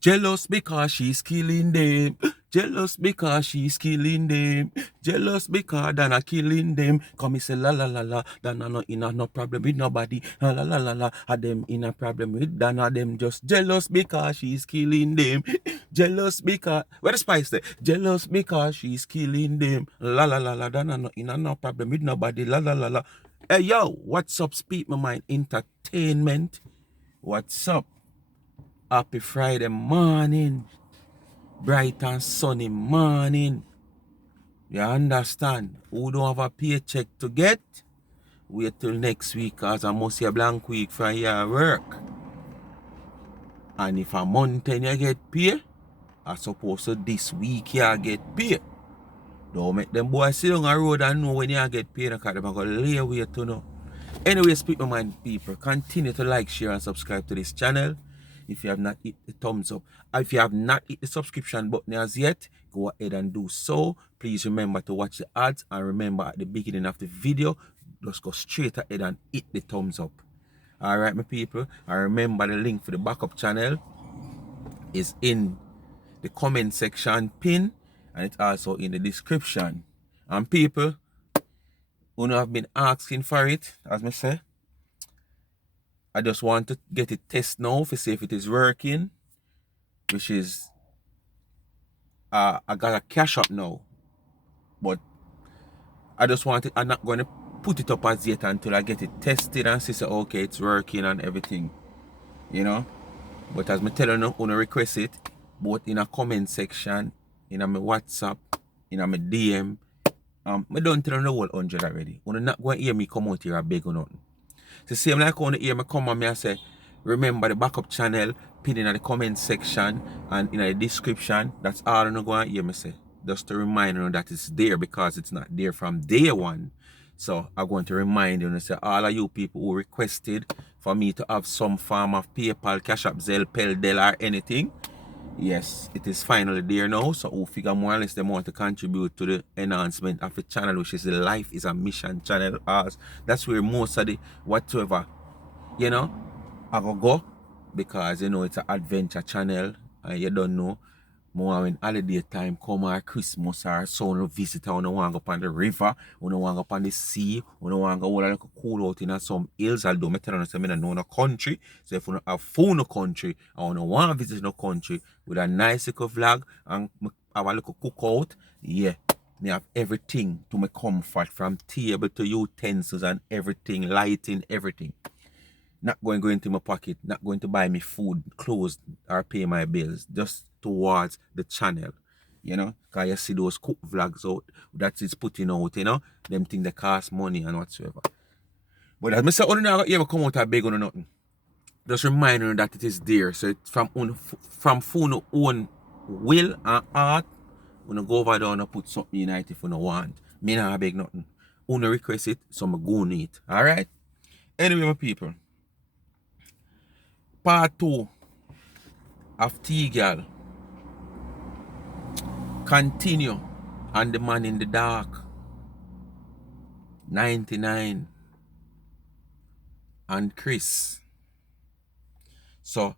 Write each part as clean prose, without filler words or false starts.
Jealous because she's killing them. Jealous because she's killing them. Jealous because Dana killing them. Come say la la la la. Dana no in a no problem with nobody. La la la la la. A them in a problem with Dana. Them just jealous because she's killing them. Jealous because where the spice there? Jealous because she's killing them. La la la la. Dana no in a no problem with nobody. La la la la. Hey yo, what's up? Speak my mind. Entertainment. What's up? Happy Friday morning. Bright and sunny morning. You understand? Who don't have a paycheck to get? Wait till next week cause I must see a blank week from your work. And if a month and you get paid, I suppose so this week you get paid. Don't make them boys sit on the road and know when you get paid because they're going to lay away to know. Anyway, speak my mind, people. Continue to like, share, and subscribe to this channel. If you have not hit the thumbs up, if you have not hit the subscription button as yet, go ahead and do so. Please remember to watch the ads and remember at the beginning of the video, just go straight ahead and hit the thumbs up. Alright, my people. And remember the link for the backup channel is in the comment section pin and it's also in the description. And people who have been asking for it, as I say, I just want to get it test now to see if it is working, which is I got a cash up now, but I just want it. I'm not going to put it up as yet until I get it tested and see okay, it's working and everything, you know. But as I tell you, I'm gonna request it both in a comment section, in my WhatsApp, in my DM. I don't tell you the whole 100 already. You're not going to hear me come out here and beg or nothing. So same like when you hear me come on me and say, remember the backup channel, pin in the comment section and in the description. That's all you're going to hear me say. Just to remind you that it's there because it's not there from day one. So I'm going to remind you and say all of you people who requested for me to have some form of PayPal, Cash App, Zelle, Pell, Dell or anything. Yes, it is finally there now. So who figure more or less they want to contribute to the enhancement of the channel, which is the Life is a Mission channel. As that's where most of the whatever, you know, I go because you know it's an adventure channel and you don't know. More when holiday time come or Christmas or someone visit and want to go up on the river, want to go up on the sea, want to go all like cool out in some hills. Although I tell you, I don't know no country. So if you have phone no country, I want to visit no country with a nice little vlog and have a little cookout, yeah. Me have everything to my comfort from table to utensils and everything, lighting, everything. Not going to go into my pocket, not going to buy me food, clothes, or pay my bills, just towards the channel, you know, because you see those cook vlogs out that is putting out, you know, them things that cost money and whatsoever. But as I say, only now you ever come out a beg or nothing. Just remind you that it is there. So it's from phone own will and art, when you go over there and put something in it if you don't want. Me not beg nothing. When request it, so I'm going to it. Alright? Anyway, my people. Part 2 of T-Girl continue on the man in the dark 99 and Kris. So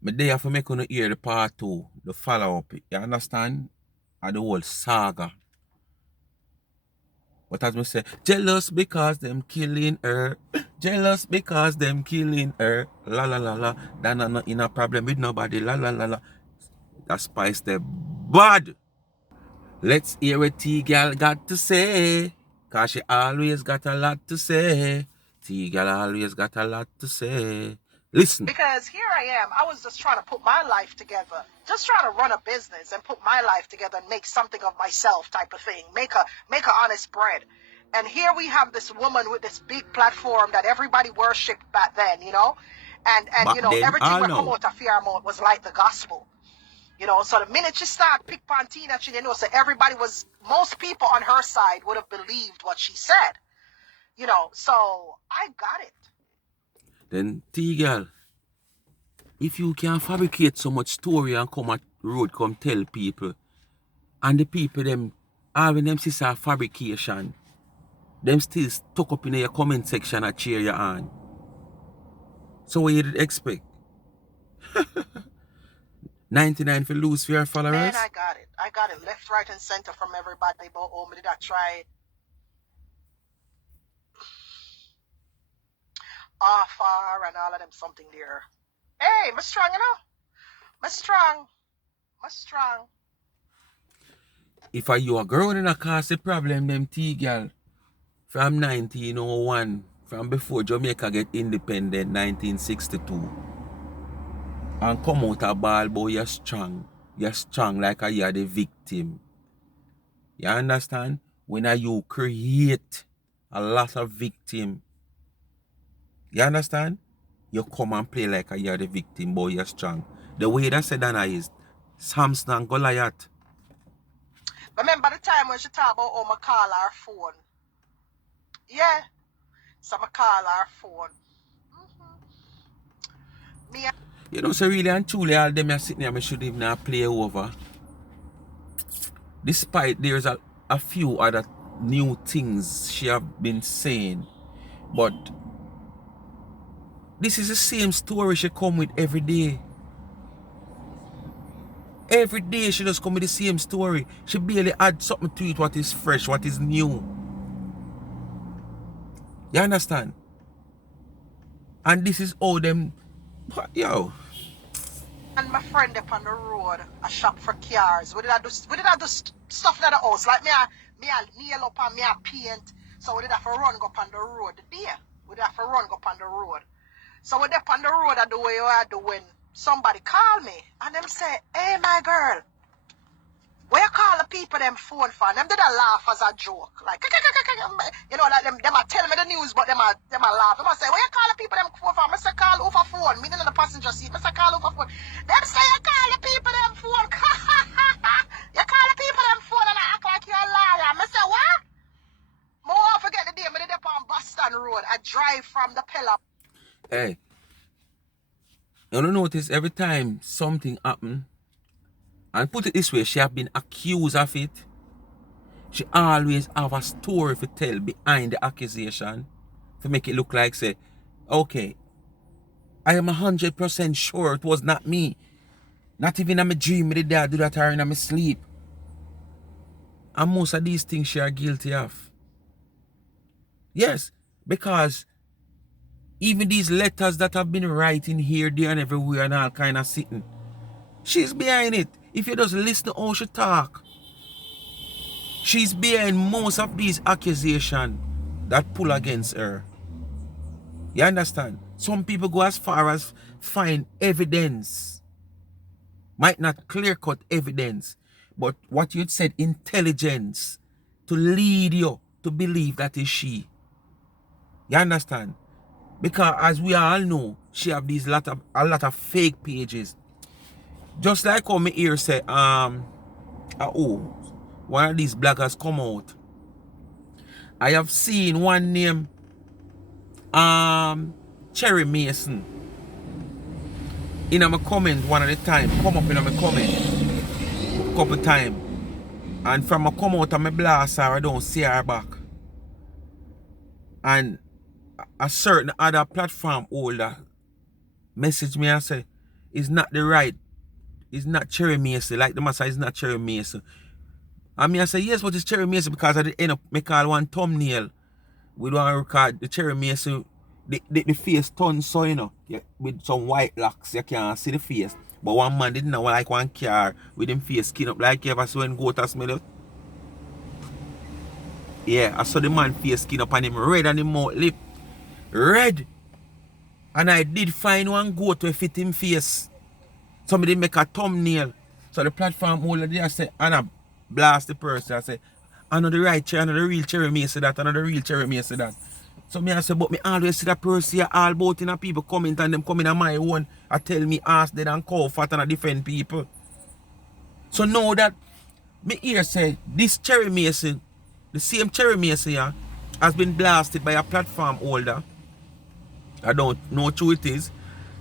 me there for make you hear the part 2, the follow up. You understand? And the whole saga. But as me say, jealous because them killing her. Jealous because them killing her. La la la la. That not in a problem with nobody. La la la la. That spice the bad. Let's hear what T-Girl got to say. Cause she always got a lot to say. T-Girl always got a lot to say. Listen. Because here I am. I was just trying to put my life together. Just trying to run a business and put my life together and make something of myself type of thing. Make a honest bread. And here we have this woman with this big platform that everybody worshipped back then, you know? And Back you know, then, everything all would come know. out of Fairmount was like the gospel. You know, so the minute she started pick Pantina, you know, so everybody was, most people on her side would have believed what she said. You know, so I got it. Then T-Girl, if you can fabricate so much story and come at road, come tell people, and the people them having them sister fabrication, them still stuck up in your comment section and cheer you on. So what you did expect? 99 for lose for your Man, followers? I got it. I got it left, right, and center from everybody. But oh, me did I try offer and all of them something there. Hey, I'm strong, you know? I'm strong. I'm strong. If are you a girl in a cause the problem, them T girl. From 1901, from before Jamaica get independent, 1962. And come out a ball, boy, you're strong. You're strong like you're the victim. You understand? When you create a lot of victim, you understand? You come and play like you're the victim, boy, you're strong. The way that said that is Samson and Goliath. Remember the time when she talked about how I call her phone? Yeah. So I call her phone. Me You know, so really and truly, all them are sitting here, I should even not play over. Despite there's a few other new things she have been saying, but this is the same story she come with every day. Every day she just come with the same story. She barely add something to it what is fresh, what is new. You understand? And this is all them, yo. and my friend up on the road, I shop for cars. We did I do stuff in the house. Like me I nail up and me I paint. So we did have to run go up on the road. There. We did have to run go up on the road. So we up on the road I do what I do when somebody call me and them say, hey my girl, where you call the people them phone for? Them did a laugh as a joke. Like, you know, like them a tell me the news, but them a laugh. Them a say, where you call the people them phone for? I say, call over phone. Me in the passenger seat. I say, call over phone. Them say, you call the people them phone. You call the people them phone and I act like you're a liar. I say, what? More forget the day. I did up on Boston Road. I drive from the pillar. Hey, you don't notice every time something happen, and put it this way, she have been accused of it. She always have a story to tell behind the accusation to make it look like, say, okay, I am 100% sure it was not me. Not even in my dream did I do that or in my sleep. And most of these things she are guilty of. Yes, because even these letters that have been writing here, there, and everywhere and all kind of sitting, she's behind it. If you just listen to how she talk, she's behind most of these accusations that pull against her. You understand? Some people go as far as find evidence. Might not clear-cut evidence, but what you'd said, intelligence, to lead you to believe that is she. You understand? Because as we all know, she have these a lot of fake pages. Just like how me here say, one of these bloggers come out. I have seen one name, Cherry Mason, in my comment one at a time, come up in my comment a couple times. And from I come out of my blast her, I don't see her back. And a certain other platform holder message me and say, it's not the right, it's not Cherry Mason. Like the master, it's not Cherry Mason. And me I say, yes, but it's Cherry Mason because at the end of me call one thumbnail. We don't record the Cherry Mason, the face turn so, you know, yeah, with some white locks, you can't see the face. But one man didn't know like one car with him face skin up like you ever see when goat smell it. Yeah, I saw the man face skin up and him red and him mouth lip. Red. And I did find one goat to fit him face. Somebody make a thumbnail. So the platform holder there say, and I blast the person. I say, I know the right chair, I know the real Cherry Mason that, I know the real Cherry Mason that. So me I say, but me always see that person here all about in a people comment and them coming on my own. I tell me ask dead and cow fat and I defend people. So now that me here say this Cherry Mason, the same Cherry Mason here, has been blasted by a platform holder. I don't know who it is.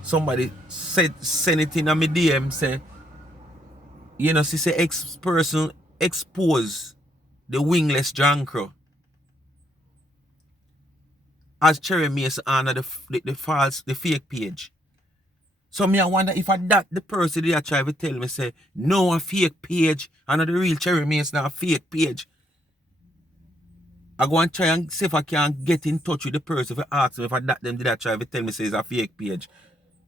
Somebody said send it in a me DM say, you know, she say X person expose the wingless Jankro as Cherry Mason on the false, the fake page. So me I wonder if I that the person they try to tell me say, no, a fake page, and the real Cherry Mason not a fake page. I go and try and see if I can get in touch with the person if I ask them if I that them did I try to tell me say it's a fake page.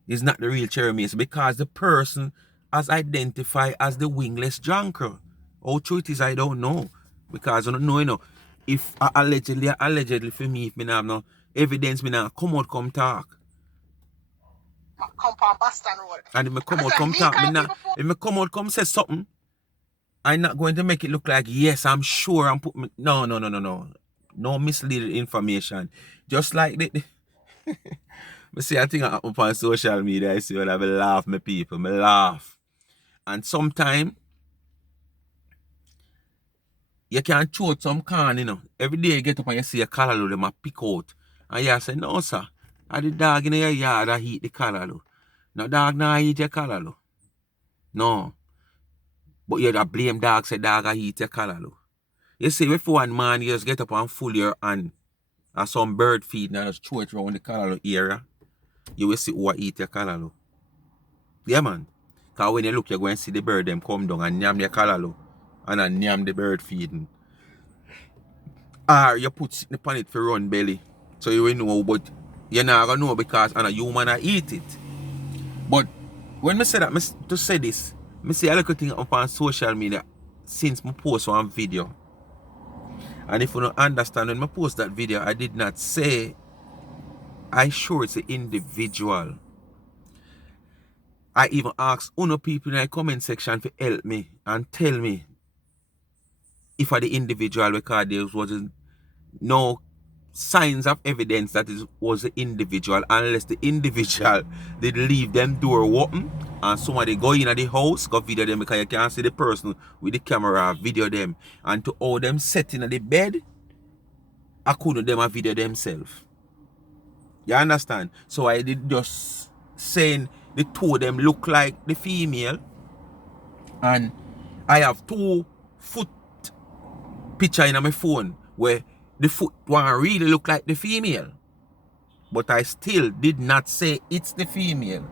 It's not the real Cherry Mason because the person has identified as the wingless junker. How true it is, I don't know. Because I don't know, if allegedly for me, if me not have no evidence, me not come out, come talk. Come on Boston Road. And if me come I out, said, come me talk, call people phone. if me come out, come say something, I'm not going to make it look like, yes, I'm sure I'm put me. No. No misleading information. Just like I see a thing up on social media, I see when I laugh, my people, me laugh. And sometimes you can chew out some corn. Every day you get up and you see a callaloo, them a pick out. And you say, no, sir. And the dog in your yard that eat the callaloo. No dog not eat your callaloo. No. But you da blame dog, say dog a eat your callaloo. You see, if one man you just get up and full your hand and some bird feed and just throw it around the callaloo area, you will see who eat your callaloo. Yeah, man. Because when you look, you're going to see the bird them come down and yam your callaloo and then yam the bird feeding. Or you put something upon it for run belly. So you will know, but you're not going to know because a human eat it. But when I say that, to say this, I see a little thing up on social media since I post one video. And if you don't understand, when I post that video, I did not say, I sure it's an individual. I even asked other people in the comment section to help me and tell me if I the individual because there wasn't no signs of evidence that it was the individual unless the individual did leave them door open and somebody go in at the house, go video them because you can't see the person with the camera, video them. And to all them sitting at the bed, I couldn't them a video themselves. You understand? So I did just saying the two of them look like the female and I have 2 foot picture in my phone where the foot one really look like the female. But I still did not say it's the female.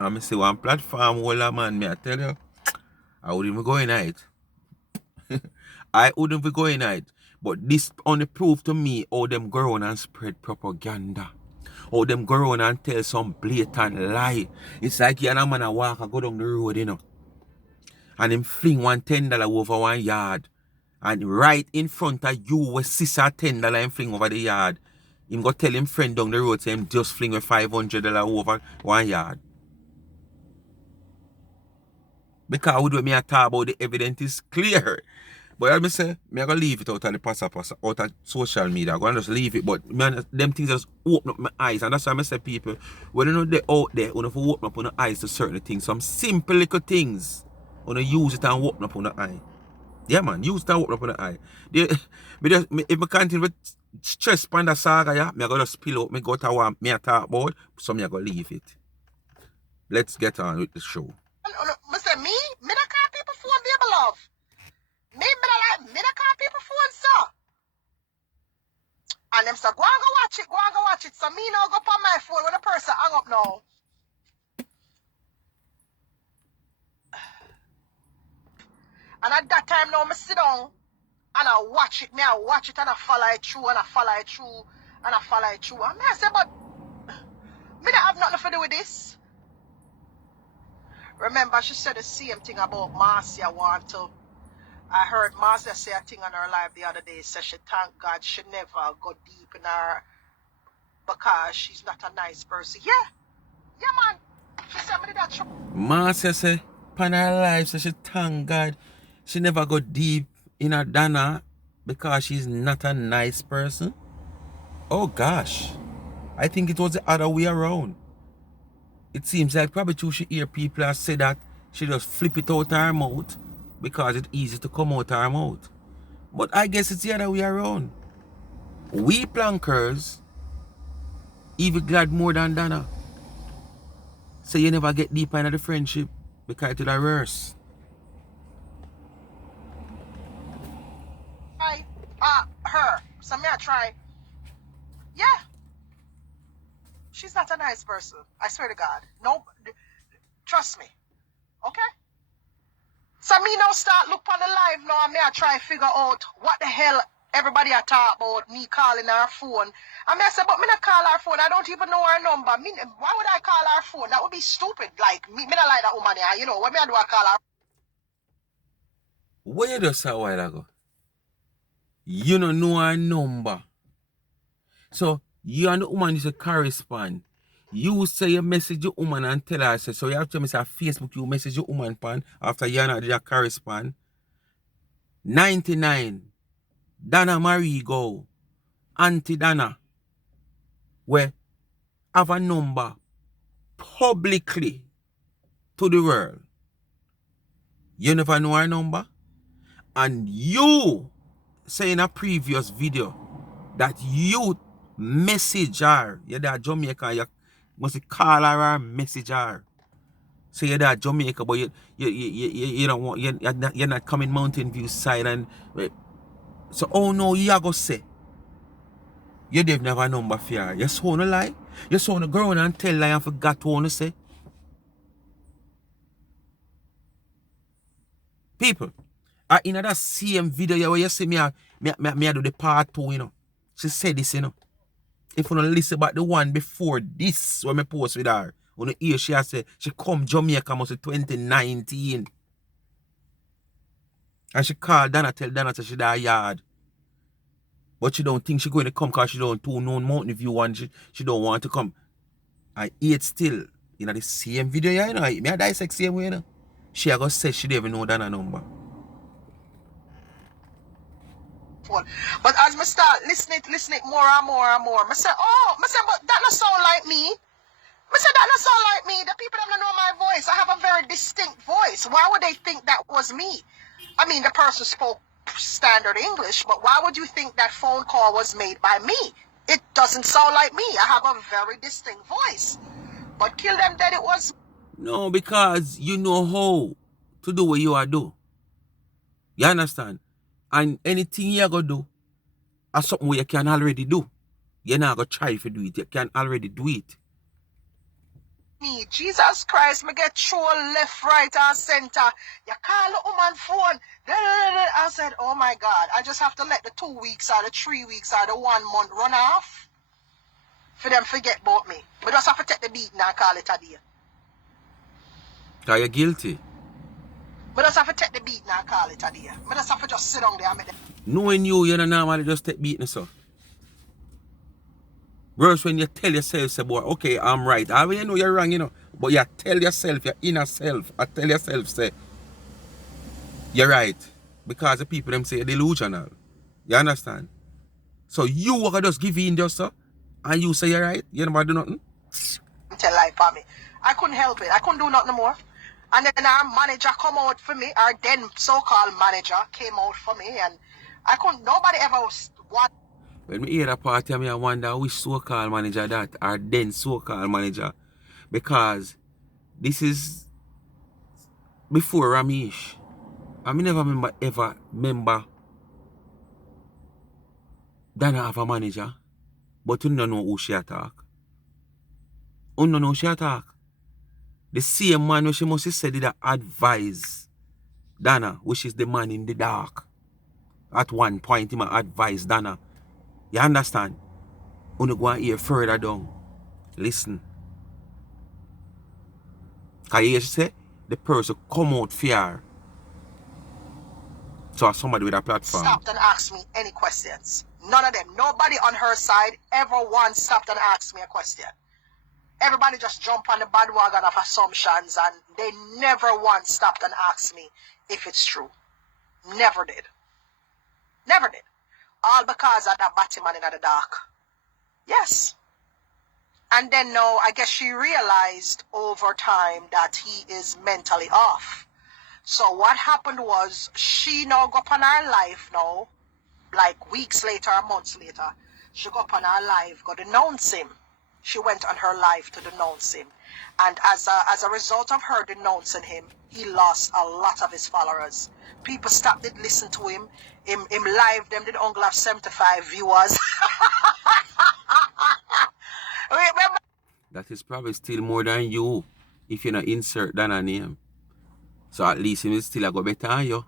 I'm say one platform wall man, me I tell you, I wouldn't be going it. I wouldn't be going it. But this only proved to me how them go around and spread propaganda. How them go around and tell some blatant lie. It's like you and a man a walk and go down the road, and him fling one $10 over one yard. And right in front of you with sister $10 and fling over the yard. Him go tell him friend down the road, say him just fling with $500 over one yard. Because we do me a talk about the evidence is clear. But I say, I'm going to leave it out of the passa out of social media. I'm going to just leave it. But man, them things just open up my eyes. And that's why I say people, when you know they're out there, you have to open up on the eyes to certain things. Some simple little things. You use it and open up on the eye. Yeah, man, use it and open up on the eye. If I continue with stress on the saga, yeah, I'm going to spill out, I go to what I talk about, so I'm going to leave it. Let's get on with the show. I said, me not call people phone, baby love. Me not call people phone, sir. And them say, go and go watch it. So me now go on my phone when the person hang up now. And at that time now, I sit down and I watch it. I watch it and I follow it through and I follow it through and I follow it through. And I say, but me don't have nothing to do with this. Remember, she said the same thing about Marcia want to. I heard Marcia say a thing on her live the other day. Said she thank God she never go deep in her because she's not a nice person. Yeah, man. She said me that. Marcia say, pan her life, so she thank God she never go deep in her Dana because she's not a nice person. Oh gosh, I think it was the other way around. It seems like probably too she hear people say that she just flip it out her mouth because it's easy to come out her mouth. But I guess it's the other way around. We plankers even glad more than Dana. So you never get deeper into the friendship because it's the worse. Her. So me I try. Yeah. She's not a nice person. I swear to God. No, trust me. Okay? So me now start look on the live now and me I try figure out what the hell everybody I talk about me calling her phone. And me I say, but me not call her phone. I don't even know her number. Me, why would I call her phone? That would be stupid. Like, me not like that woman here. You know, what me I do I call her? What you just said a while ago? You don't know her number. So you and the woman used to correspond. You say you message your woman and tell her, so you have to message Facebook, you message your woman pan after you and her did correspond. 99. Dana Marie go. Auntie Dana. Where have a number publicly to the world. You never know her number. And you say in a previous video that you message her. You're that Jamaica, you must call her or message her. So you're that Jamaica, but you don't want, you're not coming Mountain View side. And so, oh no, you are going to say, you didn't never number for her. You saw no lie. You saw no girl and tell lie and forgot what to say. People, in that same video where you see me do the part 2, you know. She said this, you know. If you don't listen about the one before this, when I post with her, when you hear she has said she come Jamaica must 2019. And she called Dana, tell Dana she die yard. But she don't think she going to come because she don't too know Mountain View and she don't want to come. I eat still. You know the same video, you know. Me I dissect same way, you know. She a go say she don't even know Dana number. But as me start listening more and more and more, I say, but that not sound like me. I said that not sound like me. The people don't know my voice. I have a very distinct voice. Why would they think that was me? I mean, the person spoke standard English, but why would you think that phone call was made by me? It doesn't sound like me. I have a very distinct voice. But kill them dead it was. No, because you know how to do what you are do. You understand? And anything you go do, is something where you can already do. You're not going to try to do it. You can already do it. Me, Jesus Christ, me get through left, right, and center. You call the woman phone. I said, oh my God, I just have to let the 2 weeks or the 3 weeks or the 1 month run off for them forget about me. But just have to take the beat and call it a day. Because you're guilty. But just have to take the beat and call it a day. But just have to just sit down there and make them. Knowing you don't normally just take beating, so. Worse when you tell yourself, say, boy, okay, I'm right. I mean, you know you're wrong, you know. But you tell yourself, your inner self, I tell yourself, say, you're right. Because the people them say you're delusional. You understand? So you will just give in just so, and you say you're right. You never do nothing. Tell life for me. I couldn't help it. I couldn't do nothing more. And then our manager come out for me. Our then so-called manager came out for me, and I couldn't. Nobody ever was. When me hear that party, I wonder which so-called manager that, or then so-called manager. Because this is before Ramesh. I never remember Dana have a manager. But you don't know who she attack. You don't know who she attack. The same man which she must have said that advise Dana, which is the man in the dark. At one point, he might advise Dana. You understand? You go and hear further down. Listen. Because you say the person come out fear. So somebody with a platform. Stopped and asked me any questions. None of them. Nobody on her side ever once stopped and asked me a question. Everybody just jumped on the bandwagon of assumptions, and they never once stopped and asked me if it's true. Never did. Never did. All because of that batty man in the dark. Yes. And then now, I guess she realized over time that he is mentally off. So what happened was, she now got on her life now, like weeks later, months later, she got on her life, got to denounce him. She went on her life to denounce him. And as a result of her denouncing him, he lost a lot of his followers. People stopped to listen to him. Him live, them did only have 75 viewers. Remember? That is probably still more than you if you not insert than a name. So at least him is still a go better than you.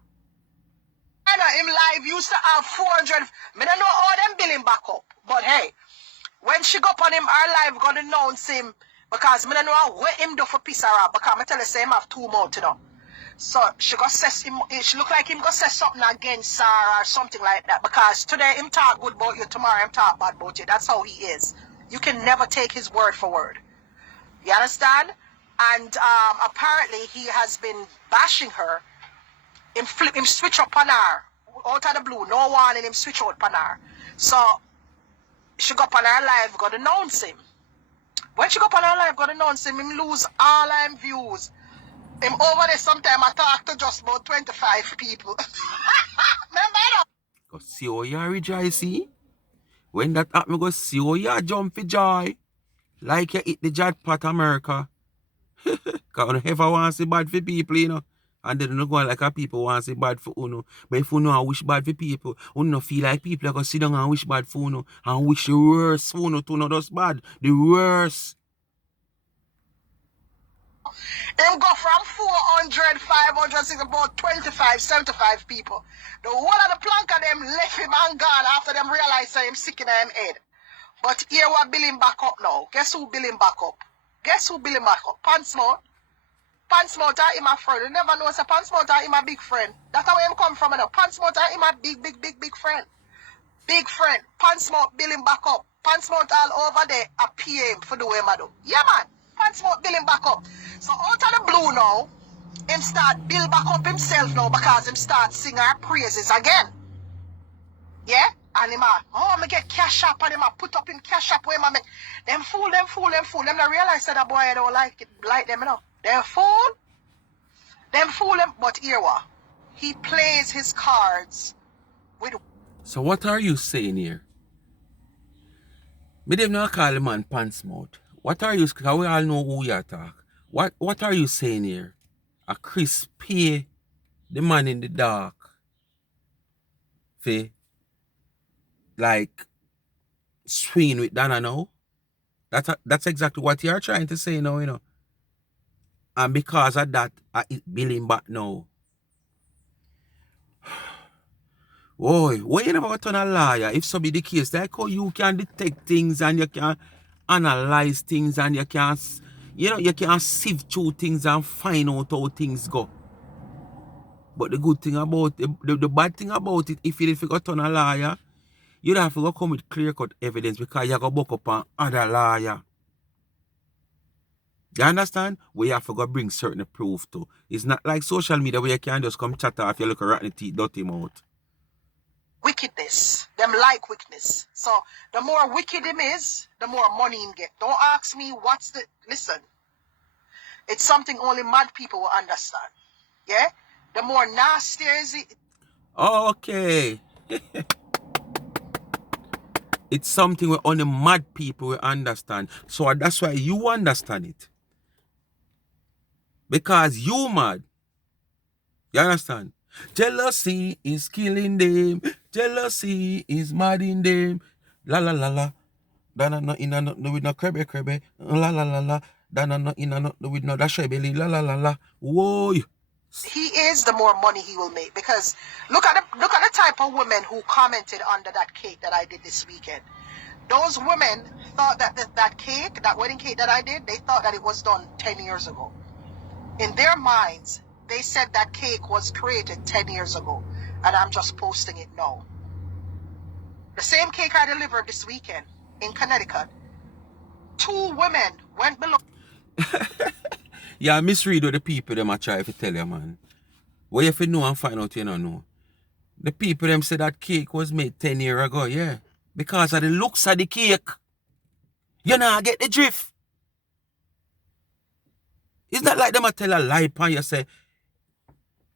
I know him live used to have 400. Me don't know how them billing back up. But hey, when she go up on him, our live gonna announce him because me don't know what him do for piece her up. Because me tell her say him have 2 months, you know. So she go say him, she look like him go say something against her or something like that. Because today him talk good about you, tomorrow him talk bad about you. That's how he is. You can never take his word for word. You understand? And apparently he has been bashing her. Him switch up on her out of the blue. No one in him switch out on her. So she go up on her live, got announce him. When she go up on her live, got announce him lose all him views. Him over there sometime I talk to just about 25 people. Remember that? Go see how you rejoice, see? When that happen, go see how you jump for joy. Like you hit the jackpot America. Because you ever want to see bad for people, you know. And then you go like a people want to see bad for uno. But if you know wish bad for people, you no feel like people are going to sit down and wish bad for uno. And wish the worst for uno to know that's bad. The worst. Him go from 400, 500, about 25, 75 people. The whole of the plank of them left him and gone after them realize that him sick in him head. But here we billing back up now. Guess who billing back up? Guess who billing back up? Pansmouth. Pansmouth are him a friend. You never know, so Pansmouth are him a big friend. That's how him come from. Pansmouth are him a big friend. Big friend. Pansmouth billing back up. Pansmouth all over there a PM for the way I do. Yeah, man. Pansmouth billing back up. So out of the blue now, him start build back up himself now because him start sing our praises again. Yeah? And him me get cash up and him put up him cash up where make them fool. Them not realize that boy I don't like them, you know. Them fool them, but here what? He plays his cards with. So what are you saying here? Me them not call the man pants mouth. What are you, because we all know who you talk. What are you saying here? A Kris pay the man in the dark for like swing with Dana now? That's exactly what you are trying to say now, you know. And because of that, it billing back now. Boy, why you never turn a liar? If so be the case, like how you can detect things and you can analyze things and you can, you can sift through things and find out how things go. But the good thing about the bad thing about it, if you go turn a liar, you'd have to go come with clear-cut evidence because you go buck up on other liar. You understand? Where you have to go bring certain proof to. It's not like social media where you can just come chat off your look a rotten teeth, dirty mouth. Wickedness. Them like wickedness. So the more wicked him is, the more money him get. Don't ask me what's the listen. It's something only mad people will understand. Yeah? The more nastier is it. Okay. It's something where only mad people will understand. So that's why you understand it. Because you mad. You understand? Jealousy is killing them. Jealousy is mad in them. La la la la. Dana no in no with no crebe. La la la la. Dana no in no with no dash belly. La la la la. Whoa. He is, the more money he will make. Because look at the type of women who commented under that cake that I did this weekend. Those women thought that that cake, that wedding cake that I did, they thought that it was done 10 years ago. In their minds, they said that cake was created 10 years ago. And I'm just posting it now. The same cake I delivered this weekend in Connecticut. 2 women went below. Yeah, misread what the people them a try to tell you, man. What you have to know and find out you don't know. The people them say that cake was made 10 years ago, yeah. Because of the looks of the cake. You know, get the drift. It's not like them a tell a lie and you say,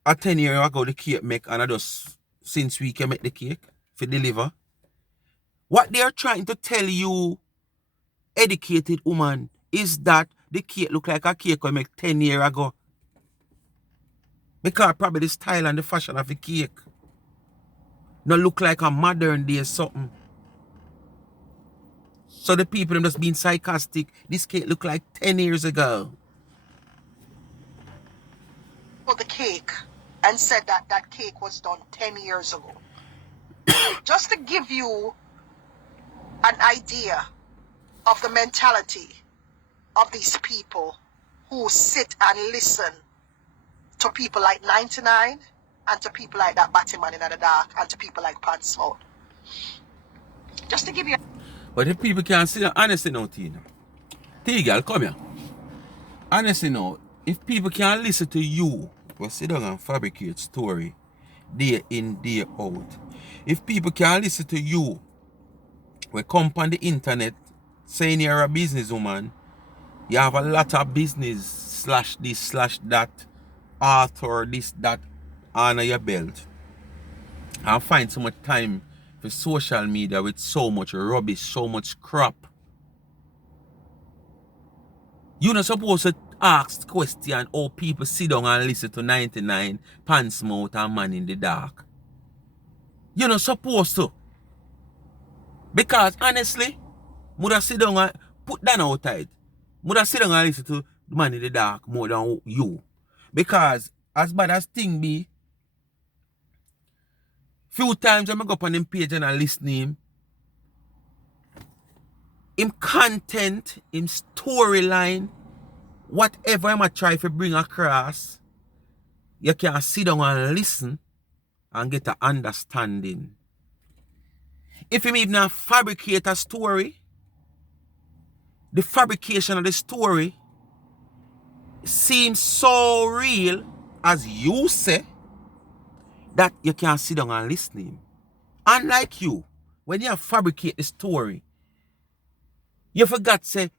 a 10 years ago the cake make and I just since we can make the cake for deliver. What they are trying to tell you, educated woman, is that the cake look like a cake we make 10 years ago. Because probably the style and the fashion of the cake not look like a modern day something. So the people them just being sarcastic. This cake look like 10 years ago. For the cake and said that that cake was done 10 years ago. Just to give you an idea of the mentality of these people who sit and listen to people like 99 and to people like that Batman in the dark and to people like Part2. Just to give you. But if people can't see that, honestly now, Tina. Girl, come here. Honestly now, if people can't listen to you, we sit down and fabricate story day in, day out. If people can't listen to you, we come on the internet saying you're a businesswoman, you have a lot of business slash this slash that, author this that under your belt, and find so much time for social media with so much rubbish, so much crap. You're not supposed to ask question how people sit down and listen to 99, Pants Mouth and Man in the Dark. You're not supposed to. Because honestly, would sit down and put that outside. Would sit down and listen to Man in the Dark more than you. Because as bad as thing be, few times when I go up on them page and I listen to him content, him storyline, whatever I'm try to bring across, you can sit down and listen and get an understanding. If you even fabricate a story, the fabrication of the story seems so real, as you say, that you can sit down and listen. Unlike you, when you fabricate the story, you forgot say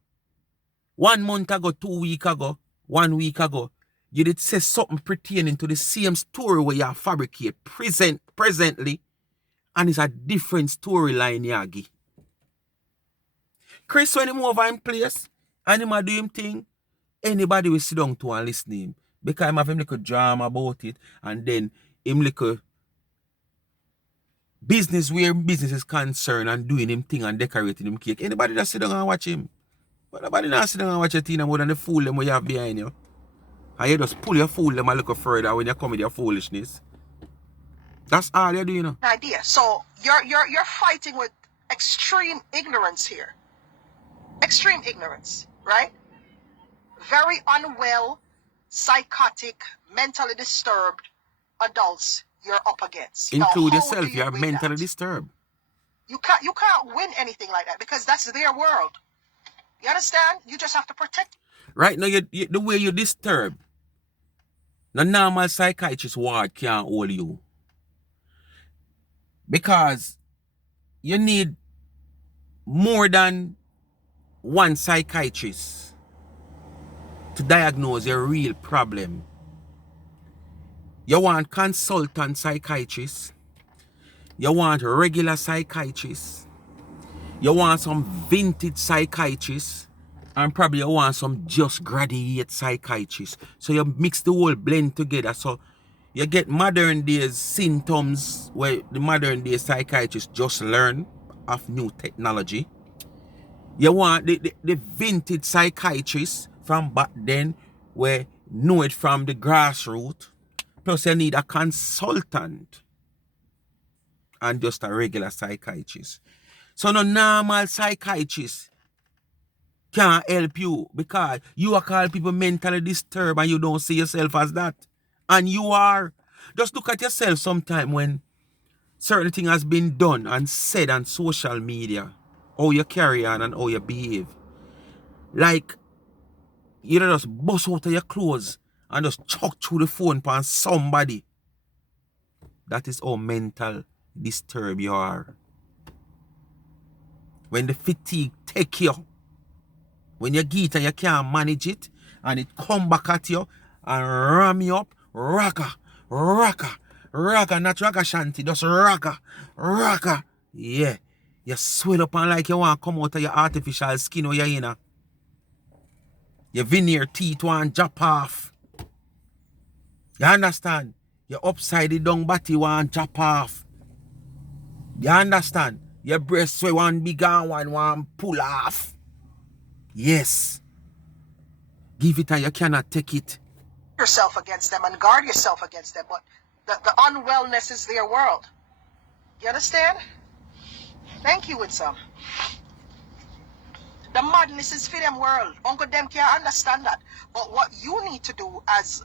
1 month ago, 2 weeks ago, 1 week ago, you did say something pertaining to the same story where you fabricate presently, and it's a different storyline you give. Kris, when he move over in place and him a do him thing, anybody will sit down to and listen to him. Because him have him little drama about it, and then him little business where business is concerned and doing him thing and decorating him cake. Anybody that sit down and watch him. But nobody not sit down and watch your thing more than the fool them where you have behind you. And you just pull your fool them a little further when you come with your foolishness. That's all you're doing. Idea. So you're fighting with extreme ignorance here. Extreme ignorance, right? Very unwell, psychotic, mentally disturbed adults you're up against. Include yourself, you are mentally disturbed. You can't win anything like that because that's their world. You understand? You just have to protect. Right now, the way you disturb, the normal psychiatrist ward can't hold you. Because you need more than one psychiatrist to diagnose your real problem. You want consultant psychiatrists. You want regular psychiatrists. You want some vintage psychiatrists. And probably you want some just graduate psychiatrists. So you mix the whole blend together. So you get modern days symptoms where the modern day psychiatrists just learn of new technology. You want the vintage psychiatrists from back then where know it from the grassroots. Plus you need a consultant and just a regular psychiatrist. So no normal psychiatrist can't help you because you are called people mentally disturbed and you don't see yourself as that. And you are. Just look at yourself sometime when certain thing has been done and said on social media. How you carry on and how you behave. Like, you just bust out of your clothes and just chuck through the phone upon somebody. That is how mental disturbed you are. When the fatigue take you, when you get it and you can't manage it, and it come back at you and ram you up, raka, not raka shanty, just raka. Yeah. You swell up and like you want to come out of your artificial skin or your inner. Your veneer teeth want to drop off. You understand? Your upside down body want to drop off. You understand? Your breasts way one big and one pull off. Yes. Give it and you cannot take it. Yourself against them and guard yourself against them, but the unwellness is their world. You understand? Thank you, with some. The madness is for them world. Uncle them can't understand that. But what you need to do as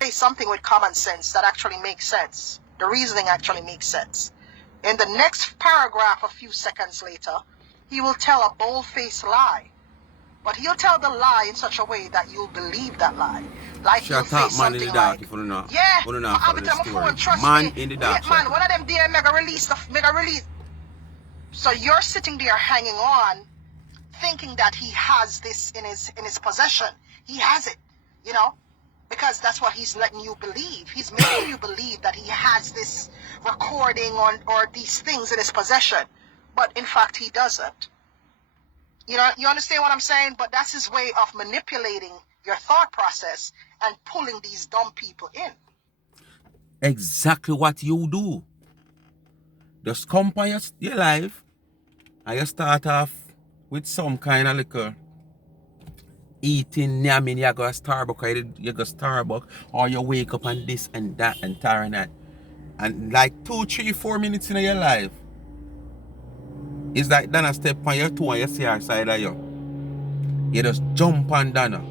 say something with common sense that actually makes sense. The reasoning actually makes sense. In the next paragraph, a few seconds later, he will tell a bold-faced lie. But he'll tell the lie in such a way that you'll believe that lie. Like he'll say something like, yeah, I have it on my phone, trust me. In the dark, yeah, man, one of them there mega release. So you're sitting there hanging on, thinking that he has this in his possession. He has it, you know, because that's what he's letting you believe. He's making you believe that he has this recording or these things in his possession. But in fact, he doesn't. You know, you understand what I'm saying? But that's his way of manipulating your thought process and pulling these dumb people in. Exactly what you do. Just come by your life and you start off with some kind of liquor. Eating, yamming, you go to Starbucks, or you wake up and this and that and that. And like 2, 3, 4 minutes in your life, it's like Dana step on your toe and you see her side of you. You just jump on Dana.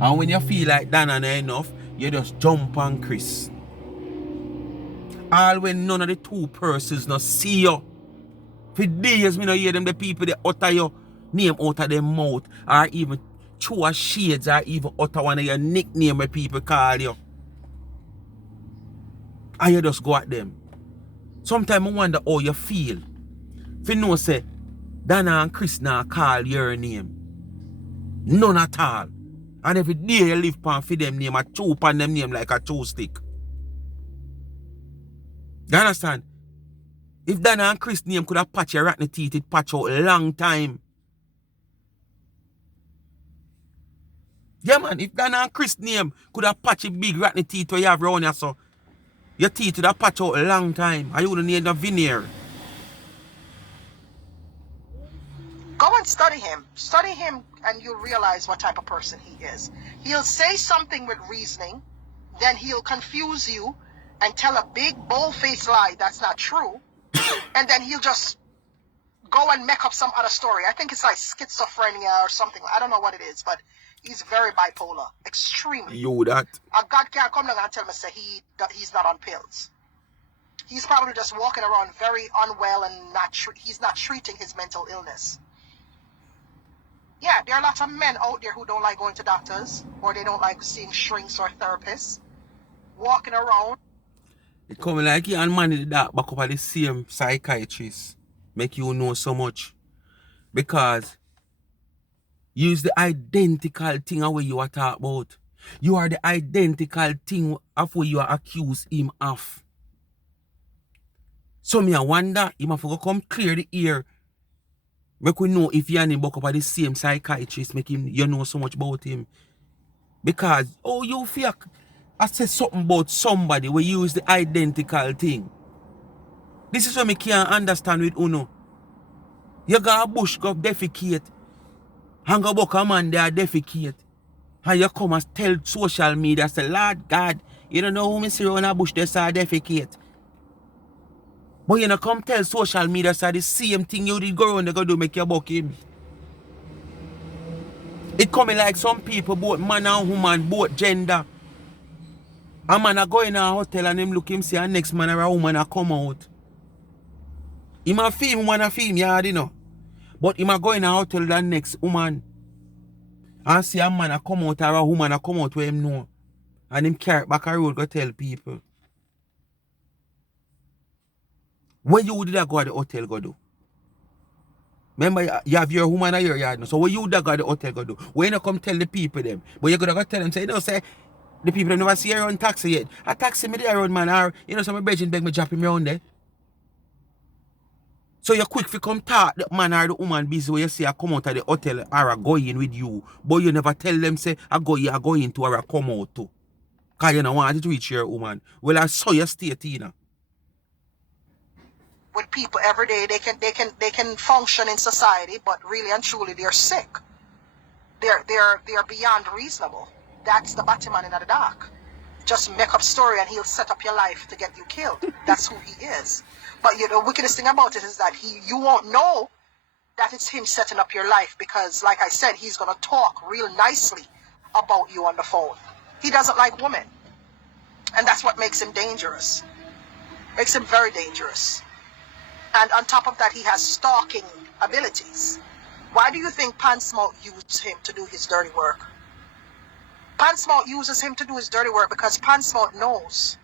And when you feel like Dana enough, you just jump on Kris. All when none of the two persons not see you. For days, me no hear them the people that utter your name out of their mouth, or even throw a shades, or even utter one of your nickname where people call you. And you just go at them. Sometimes I wonder how you feel. If you know, say, Dana and Kris now call your name. None at all. And every day you live pan for them name, I chew upon them name like a chew stick. You understand? If Dana and Kris name could have patched your rotten teeth, it patch out a long time. Yeah, man, if Dana and Kris name could have patched a big rotten teeth where you have around here, so your teeth would have patched out a long time. And you wouldn't need no veneer. Go and study him. Study him and you'll realize what type of person he is. He'll say something with reasoning, then he'll confuse you and tell a big bold-faced lie that's not true, and then he'll just go and make up some other story. I think it's like schizophrenia or something. I don't know what it is, but he's very bipolar. Extremely. You that. God can't come down and tell me say he's not on pills. He's probably just walking around very unwell and he's not treating his mental illness. Yeah, there are lots of men out there who don't like going to doctors, or they don't like seeing shrinks or therapists, walking around. It coming like you and man in the dark back up at the same psychiatrist. Make you know so much. Because use the identical thing of what you are talking about. You are the identical thing of what you are accused him of. So me I wonder, him have to come clear the ear. Make we know if you and him back up at the same psychiatrist, make him you know so much about him. Because you feel I said something about somebody we use the identical thing. This is what me can't understand with Uno. You got a bush go defecate. Hang a buck a man there defecate. And you come and tell social media, say, Lord God, you don't know who me see around a bush they saw defecate. But you know come tell social media say the same thing you did go around they go do make you buck him. It coming like some people, both man and woman, both gender. A man a go in a hotel and him look him see a next man or a woman a come out. Him a film, woman a film, yard, you know. But him a go in a hotel the next woman and see a man a come out or a woman a come out where him know. And him carry back a road go tell people. What you did I go at the hotel go do? Remember you have your woman at your yard now. So what you did go at the hotel go do? When you come tell the people them. But you gotta go tell them say, you know, say the people never see her on taxi yet. A taxi me there around man or you know some brethren beg me drop him around there. So you're quick to come talk the man or the woman busy where you see I come out of the hotel or I go in with you. But you never tell them say I go in to or I come out too. Because you don't want it to reach your woman. Well I saw your state, you know. with people every day. They can function in society, but really and truly they're sick. They're beyond reasonable. That's the Batman in the dark. Just make up story and he'll set up your life to get you killed. That's who he is. But the wickedest thing about it is that you won't know that it's him setting up your life, because like I said, he's gonna talk real nicely about you on the phone. He doesn't like women. And that's what makes him dangerous. Makes him very dangerous. And on top of that, he has stalking abilities. Why do you think Pansmouth used him to do his dirty work? Pansmouth uses him to do his dirty work because Pansmouth knows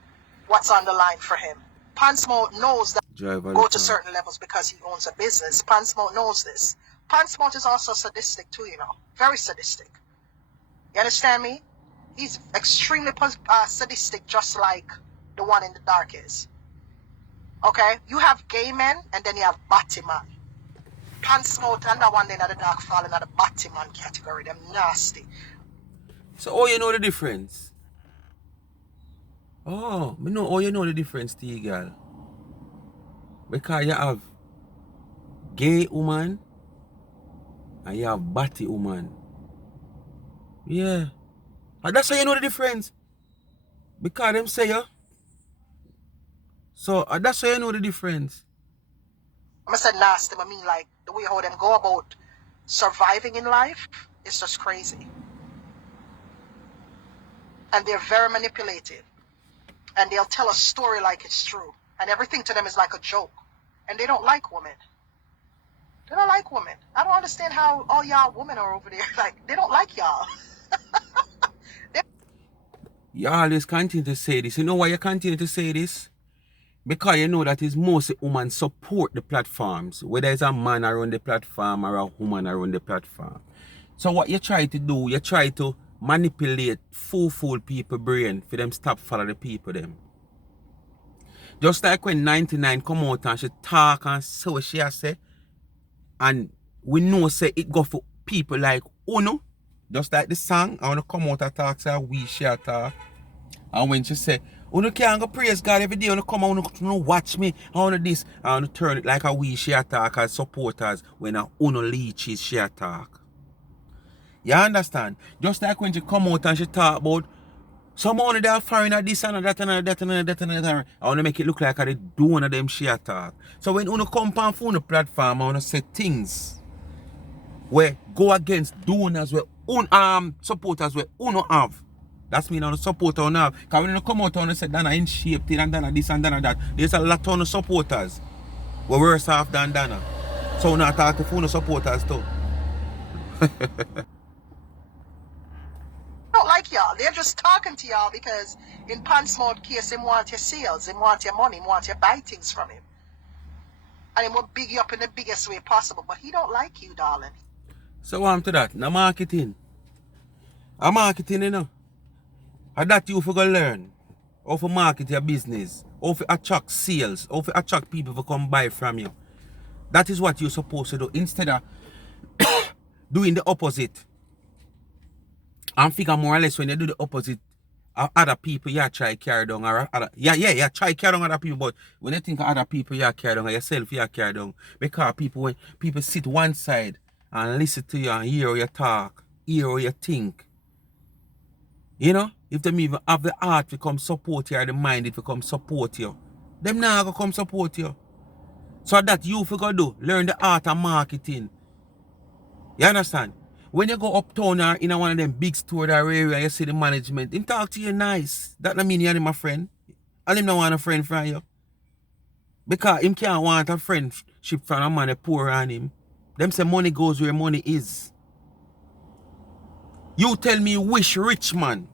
what's on the line for him. Pansmouth knows that go to certain levels because he owns a business. Pansmouth knows this. Pansmouth is also sadistic too, very sadistic. You understand me? He's extremely sadistic, just like the one in the dark is. Okay? You have gay men, and then you have Batman. Pansmouth and the one in the dark fall in the Batman category. Them nasty. So, you know the difference? Oh, me know you know the difference, T girl. Because you have gay woman and you have batty woman. Yeah. And that's how you know the difference. Because them say you. So that's how you know the difference. I said nasty, I mean like the way how them go about surviving in life is just crazy. And they're very manipulative. And they'll tell a story like it's true. And everything to them is like a joke. And they don't like women. They don't like women. I don't understand how all y'all women are over there. Like, they don't like y'all. You always continue to say this. You know why you continue to say this? Because you know that it's mostly women support the platforms. Whether it's a man around the platform or a woman around the platform. So what you try to do, you try to manipulate fool people brain for them stop follow the people them. Just like when 99 come out and she talk and say what she say, and we know say it go for people like Uno. Just like the song, I want to come out and talk, say we share talk. And when she say, Uno can't go praise God every day, I want to come out, I want to watch me, I want to this, I want to turn it like a we share talk as supporters when a Uno leeches share talk. You understand? Just like when she come out and she talk about someone that are foreigner this and that and that and that and that. I want to make it look like I do one of them share talk. So when you come on phone platform, I want to say things where go against donors where supporters where uno have. That's mean on the supporter on have. Because when you come out and say Dana in shape, and Dana this and Dana that, there's a lot of supporters. We're worse off than Dana. So we not talk to phone supporters too. Don't like y'all. They're just talking to y'all because in Pansmouth case, they want your sales, they want your money, they want you to buy things from him. And he will big you up in the biggest way possible. But he don't like you, darling. So on to that. Now marketing. A marketing, you know. And that you for go learn. How to market your business. How to attract sales. How to attract people to come buy from you. That is what you're supposed to do. Instead of doing the opposite. And figure more or less when you do the opposite of other people, you try carry down. Or other, you try carry down other people, but when you think of other people, you carry down, yourself, you carry down. Because when people sit one side and listen to you and hear how you talk, hear how you think, you know, if them even have the heart to come support you or the mind to come support you, them not going to come support you. So that you figure do, learn the art of marketing. You understand? When you go uptown or in one of them big stores or area, you see the management, him talk to you nice. That don't mean you ain't my friend. And him don't want a friend from you. Because him can't want a friendship from a man that poor on him. Them say money goes where money is. You tell me which rich man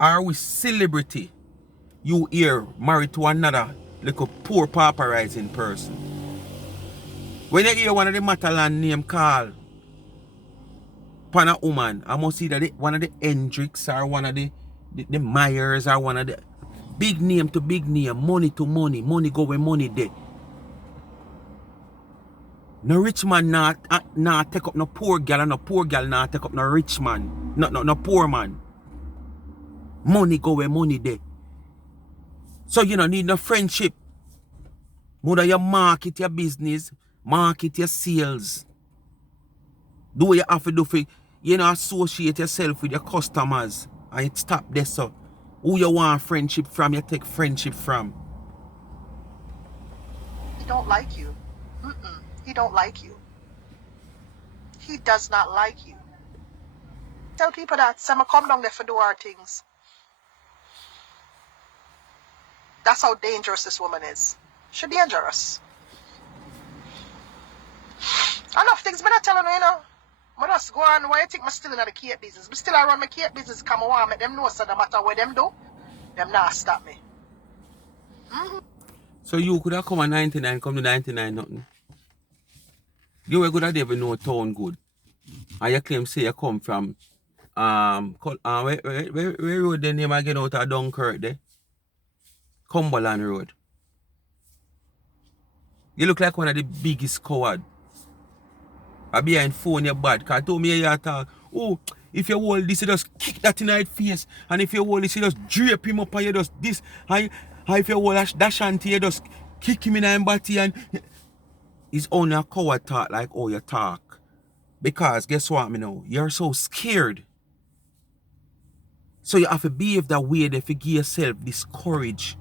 or which celebrity you hear married to another little poor pauperizing person. When you hear one of the Matalan name called Pana woman, I must see that one of the Hendricks or one of the Myers or one of the big name to big name, money to money, money go where money there. No rich man not take up no poor girl, and no poor girl not take up no rich man, no poor man. Money go where money there. So you don't need no friendship. Mother, you market your business, market your sales. Do what you have to do for, associate yourself with your customers. And it stop there, so. Who you want friendship from, you take friendship from. He don't like you. He don't like you. He does not like you. Tell people that some come down there for do our things. That's how dangerous this woman is. She's dangerous. Enough things, but I telling you, I just go on where you think I'm still in the cake business. I still run my cake business, come on, make them know so no matter what them do, them not stop me. So you could have come at 99, come to 99 nothing. You were good at even know town good. And you claim say you come from where road the name again out of Dunkirk there? Cumberland Road. You look like one of the biggest coward. I behind phone you bad, cause I told me you talk. Oh, if you hold this, you just kick that in his face. And if you hold this, you just drape him up and you just this. And if you hold that shanty, you just kick him in the body and it's only a coward talk like oh you talk. Because guess what me know? You're so scared. So you have to behave that way to give yourself this courage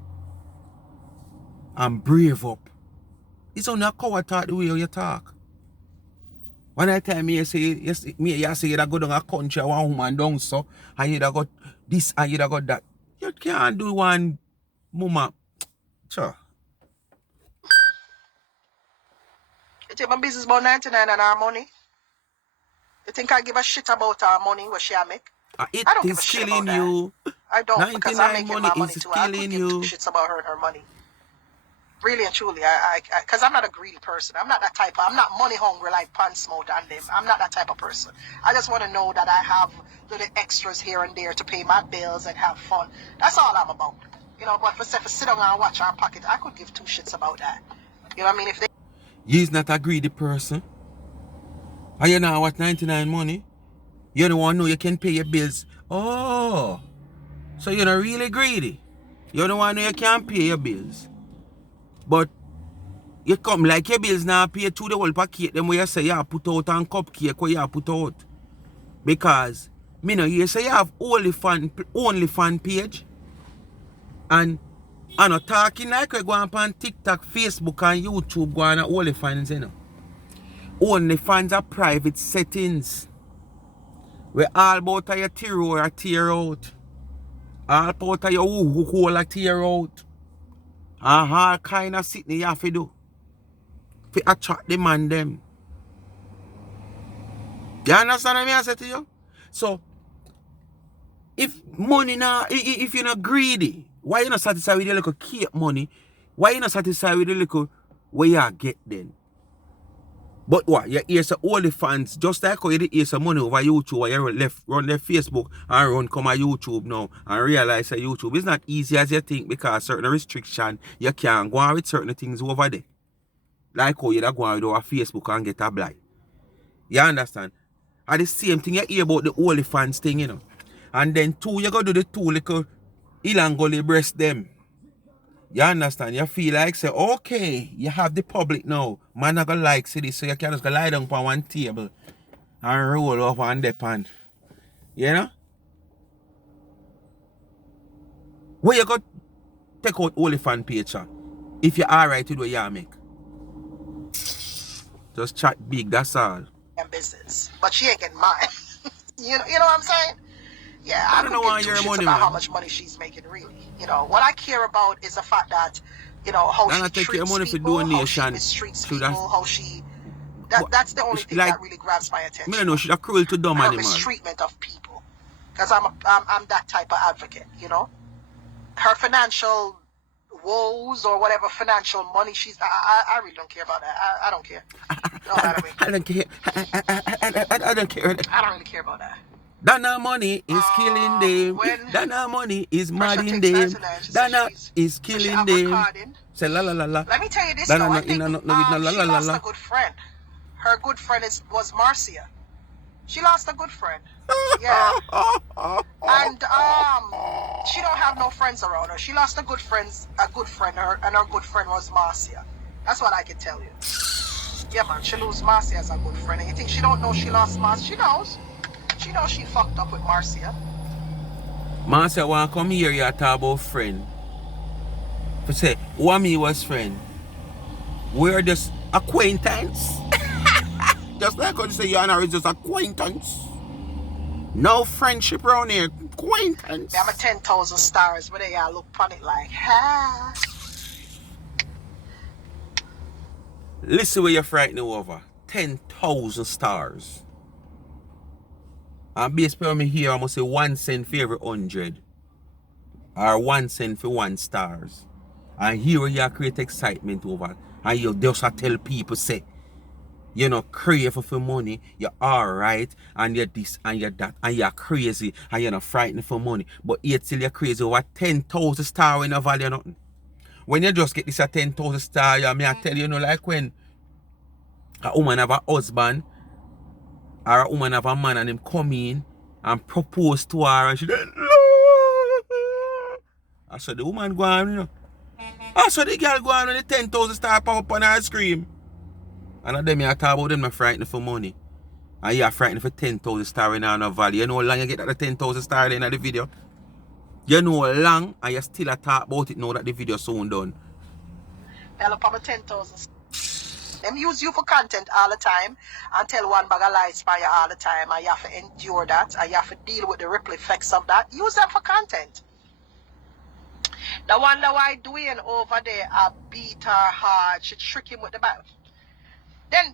and brave up. It's only a coward talk the way you talk. One I time me say you say you go down a country one woman down so and you got this and you got that. You can't do one mama. Sure. You think my business about 99 and our money? You think I give a shit about our money what she make? It I don't give is a shit killing about you. that. I don't because I'm 99 making money my money is too. I could killing give you. 2 shits about her and her money. Really and truly, because I'm not a greedy person. I'm not that type of, I'm not money hungry like Pansmote and them. I'm not that type of person. I just want to know that I have little extras here and there to pay my bills and have fun. That's all I'm about. But for sit down and watch our pocket, I could give 2 shits about that. You know what I mean? If they You's not a greedy person. And you know what 99 money? You don't want to know you can pay your bills. Oh. So you're not really greedy. You don't want to know you can't pay your bills. But you come like your bills now pay through the whole packet. Them where you say you put out and cupcake where you put out. Because me know you say you have only fan page. And I'm not talking like we go on TikTok, Facebook and YouTube go on OnlyFans, OnlyFans are private settings. Where all about your tear or tear out. All about your hole a tear out. And all kind of sitting you have to do. To attract the man them. You understand what I say to you? So, if money now, if you're not greedy, why you not satisfied with the little cake money? Why you not satisfied with the little where you get then? But what? You hear some OnlyFans, just like how you hear some money over YouTube, or you run their Facebook and run come on YouTube now and realize that YouTube is not easy as you think because certain restriction, you can't go on with certain things over there. Like how you go on with our Facebook and get a blind. You understand? And the same thing you hear about the OnlyFans thing, And then 2, you go do the 2 little elangoli breast them. You understand? You feel like say, okay, you have the public now. Man not gonna like see this, so you can just go lie down on one table and roll off on the pan. You know? Where you go take out OnlyFans picture if you're alright with what you make. Just chat big, that's all. business, but she ain't getting mine. You know what I'm saying? Yeah, I don't could know give 2 your shits money, about man. how much money she's making, really. What I care about is the fact that, how Then I she take your treats money for people, how she donation. mistreats Should I- people, how she... That's the only thing like, that really grabs my attention. I don't know, she's a cruel to dumb Her animal. mistreatment of people. Because I'm that type of advocate, Her financial woes or whatever financial money she's... I really don't care about that. I don't care. You know what I mean? I don't care. I don't care. I don't really care about that. Dana money is killing them. When Dana money is Pressure madding takes them. 99, she Dana says is she killing have them. recording. Say la la la la. Let me tell you this Dana though. no I think she lost a good friend. Her good friend was Marcia. She lost a good friend. Yeah. And she don't have no friends around her. She lost a good friend, and her good friend was Marcia. That's what I can tell you. Yeah, man, she lose Marcia as a good friend. And you think she don't know she lost Marcia? She knows. She knows she fucked up with Marcia. Marcia want come here, you talk about friend. For say, who and me was friend? We're just acquaintance. Just like how you say you and her is just acquaintance. No friendship around here. Acquaintance. I'm a 10,000 stars, but they all look on it like, ha. Listen where you're frightened over. 10,000 stars. And based on me here, I must say 1 cent for every 100. Or 1 cent for 1 stars. And here you create excitement over. And you just tell people say, you're not crazy for money, you're alright, and you're this and you're that, and you're crazy, and you're not frightened for money. But yet still you're crazy over 10,000 stars in a value nothing. When you just get this at 10,000 stars, I tell you, like when a woman have a husband, or a woman have a man and him come in and propose to her and she then I saw the woman go on, you know. I saw the girl go on and the 10,000 star pop up on her scream. And then I talk about them not frightened for money. And you are frightened for 10,000 star in a valley. You know how long you get that 10,000 star in the video? You know how long and you still talk about it now that the video soon done. Hell up on 10,000. Them use you for content all the time and tell one bag of lies for you all the time, and you have to endure that and you have to deal with the ripple effects of that. Use them for content. The wonder why Dwayne over there beat her hard, she trick him with the bat. Then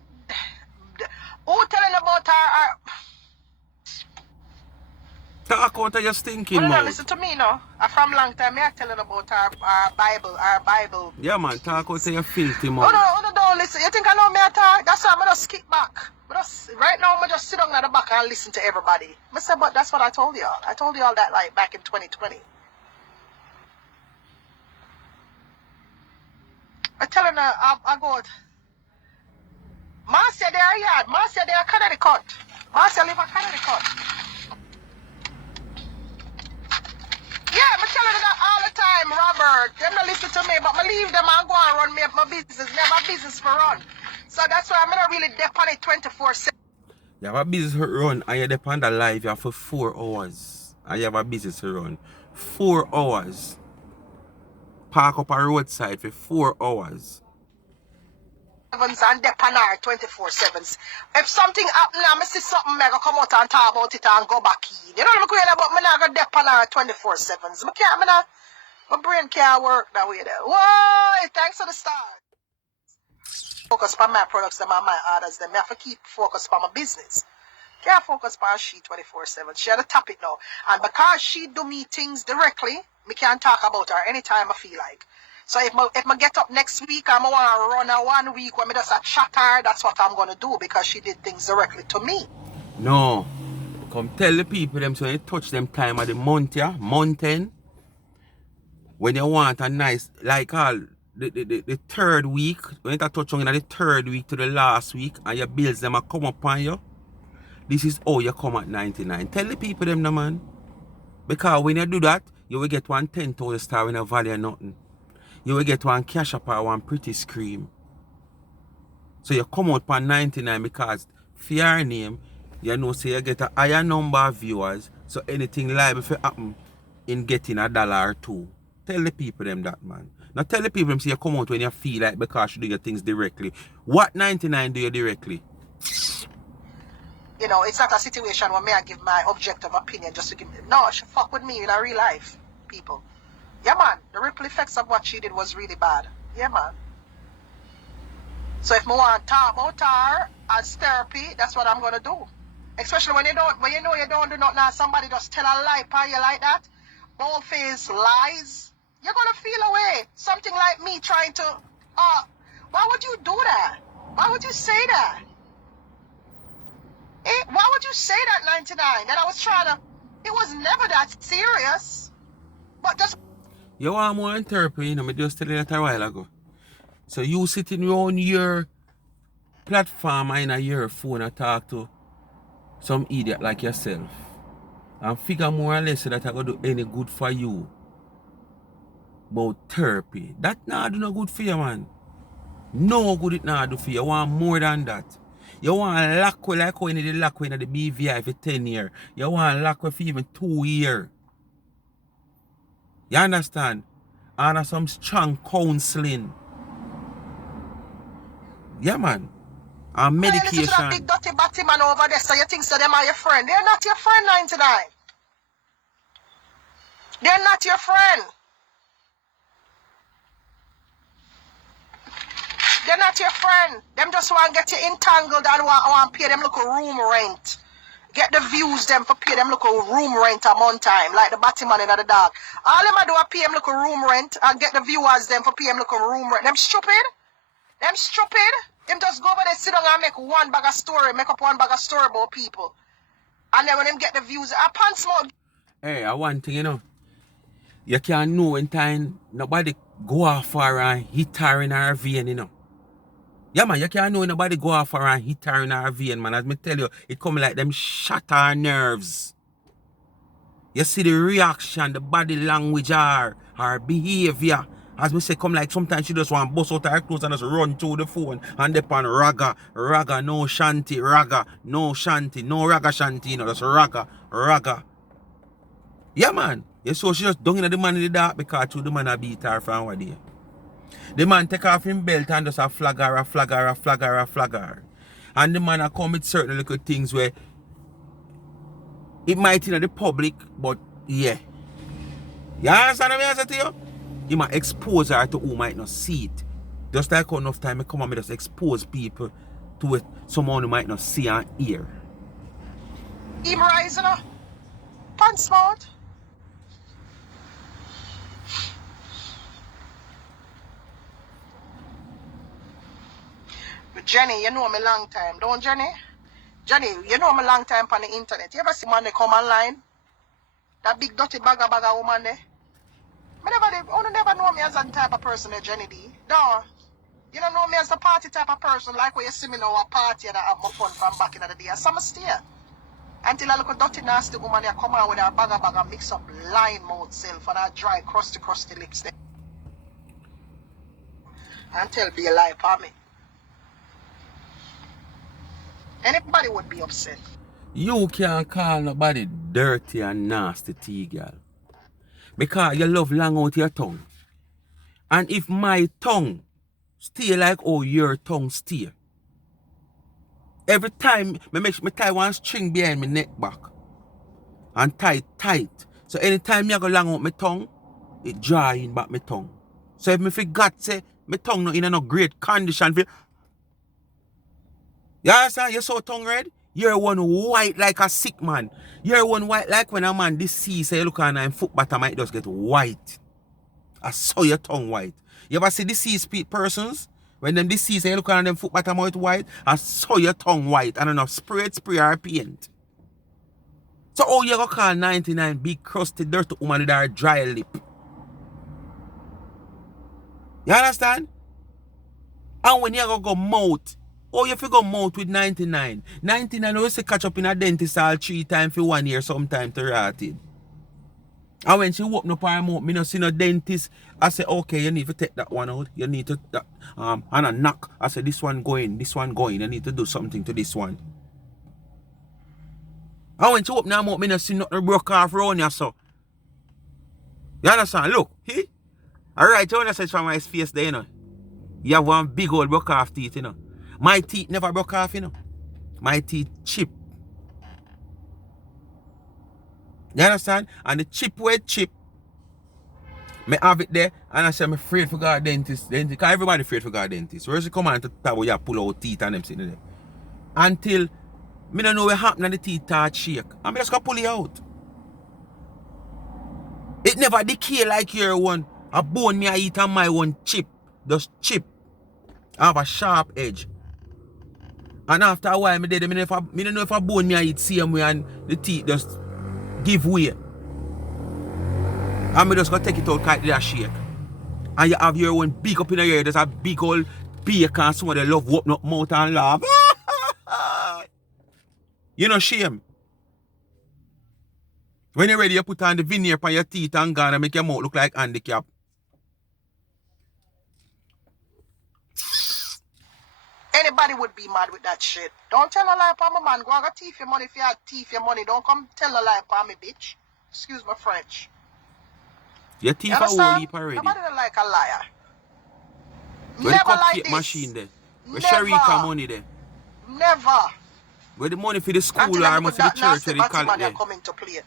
who telling about her? Talk out of your stinking Well, mouth. listen to me now. From long time, I telling about our Bible. Yeah, man, talk out of your filthy mouth. Oh no, don't listen. You think I know me at all? That's why I'm going to skip back. Right now, I'm just sit down at the back and listen to everybody. I said, but that's what I told y'all. I told y'all that like back in 2020. I telling her, I go, Marcia there yard. Marcia there Connecticut. Marcia live in Connecticut. Yeah, I'm telling you that all the time, Robert. Them not listen to me, but I leave them and go and run me up my business. Never business for run. So that's why I'm not really depend on it 24/7. You have a business to run and you depend on live you for 4 hours. And you have a business to run. 4 hours. Park up a roadside for 4 hours. And depend on her 24/7. If something happen, I see something, I go come out and talk about it and go back in. You know what I'm saying? But I'm not going to depend on her 24/7. My brain can't work that way there. Whoa, thanks for the start. Focus on my products and my orders. Then I have to keep focus on my business. Can't focus on she 24/7. She had a topic now. And because she do me things directly, me can talk about her anytime I feel like. So if I get up next week and I want to run a 1 week when I just chat her, that's what I'm going to do because she did things directly to me. No. Come tell the people them so you touch them time of the month, yeah? Mountain. When you want a nice, like all, the third week, when you touch on the third week to the last week and your bills them a come up on you, this is how you come at 99. Tell the people them no man. Because when you do that, you will get one 10,000 star in a value of nothing. You will get one cash up or one pretty scream. So you come out for 99 because for your name, you know, so you get a higher number of viewers. So anything liable to happen in getting $1 or $2. Tell the people them that, man. Now tell the people them say you come out when you feel like because you do your things directly. What 99 do you directly? You know, it's not a situation where I give my objective opinion just to give me. No, she fuck with me in a real life, people. Yeah, man. The ripple effects of what she did was really bad. Yeah, man. So if I want to talk about her as therapy, that's what I'm gonna do. Especially when you know you don't do nothing and somebody just tell a lie upon you like that, bold-faced lies, you're gonna feel away. Something like me trying to why would you do that? Why would you say that? Why would you say that 99? That I was trying to it was never that serious. But just You want more in therapy, you know, I just tell you that a while ago. So you sitting on your platform and in your phone and talk to some idiot like yourself and figure more or less that I gonna do any good for you about therapy. That not do no good for you, man. No good it not do for you. You want more than that. You want lock way like how you need the lock way in the BVI for 10 years. You want lock way for even 2 years. You understand? And some strong counseling. Yeah, man. And Hey, listen to that big medication. dirty batty man over there. So you think so them are your friend? They're not your friend, 99. They're not your friend. They're not your friend. Them just want to get you entangled and want to pay them local room rent. Get the views them for pay them local room rent a month time, like the Batman and the dog. All them do is pay them local room rent and get the viewers them for pay them local room rent. Them stupid. Them stupid. Them just go over there, sit down and make one bag of story, make up one bag of story about people. And then when them get the views, I pants smoke. Hey, I one thing, you know. You can't know in time nobody go off for and hit her in her vein, you know. Yeah, man, you can't know nobody go off for and hit her in her vein, man. As me tell you, it come like them shatter her nerves. You see the reaction, the body language, her behavior. As me say, come like sometimes she just want to bust out her clothes and just run through the phone and depend raga, raga, no shanty, raga, no shanty, no raga shanty, you know, just raga, raga. Yeah, man. You saw she just dung in the man in the dark because the man a beat her from one day. The man take off him belt and just a flag her, a flag her, a flag her, a flag her. And the man a come with certain little things where it might in the public, but yeah. You understand what I say to you? You might expose her to who might not see it. Just like enough time I come and just expose people to it someone who might not see and hear. Him rising up. Pants mouth. Jenny, you know me long time, don't Jenny? Jenny, you know me long time on the internet. You ever see man they come online? That big dirty bagger woman there? Never know me as that type of person, Jenny D. No. You don't know me as the party type of person, like when you see me now a party and I have my fun from back in the day. So I stay. Until I look at dirty nasty woman there come out with a bagger mix up line mouth self and a dry crusty lips there. And tell be a lie for me. Anybody would be upset. You can't call nobody dirty and nasty tea, girl. Because you love long out your tongue. And if my tongue stay like how your tongue stay, every time me tie one string behind my neck back and tie tight. So anytime me go long out my tongue, it dry in back my tongue. So if me forgot say my tongue not in a no great condition for you understand? You so tongue red? You're one white like a sick man. You're one white like when a man deceased, you look on him foot bottom might just get white. I saw your tongue white. You ever see deceased persons? When them deceased, you look on them foot bottom out white, I saw your tongue white. I don't know, spray or paint. So how you gonna call 99 big crusty dirty woman with her dry lip? You understand? And when you go mouth, oh, you figure mouth with 99. 99 always say catch up in a dentist all 3 times for 1 year sometime to rot it. And when she open up her mouth, me no see no dentist. I say, okay, you need to take that one out. You need to, and a knock. I say, this one going. You need to do something to this one. And when she open her mouth, me no see nothing broke off around you, so. You understand? Look, he. Alright, you understand from my face there, you know. You have one big old broke off teeth, you know. My teeth never broke off, you know. My teeth chip. You understand? And the chip way chip, me have it there, and I say I'm afraid for God dentist. Because everybody afraid for God dentist. Where she come on to tell you pull out teeth and them sitting there. Until me don't know what happened and the teeth start shake. And me just gonna pull it out. It never decay like your one. A bone me I eat and my one chip. Just chip. I have a sharp edge. And after a while, me don't know if a bone me I eat same way and the teeth just give way. And me just gonna take it out because it shake. And you have your one big up in the ear. There's a big old bacon and some of the love open up mouth and laugh. You know shame. When you're ready, you put on the veneer on your teeth and gone and make your mouth look like handicap. Anybody would be mad with that shit. Don't tell a lie upon my man. Go and thief your money if you had thief your money. Don't come tell a lie upon me, bitch. Excuse my French. You You thief a whole understand? heap already. Nobody don't like a liar. Where the Never like cupcake this. machine there? Where Never. Sharika money there? Never. Where the money for the school Until or them must put the that church nasty where they call batty it man there? come into play.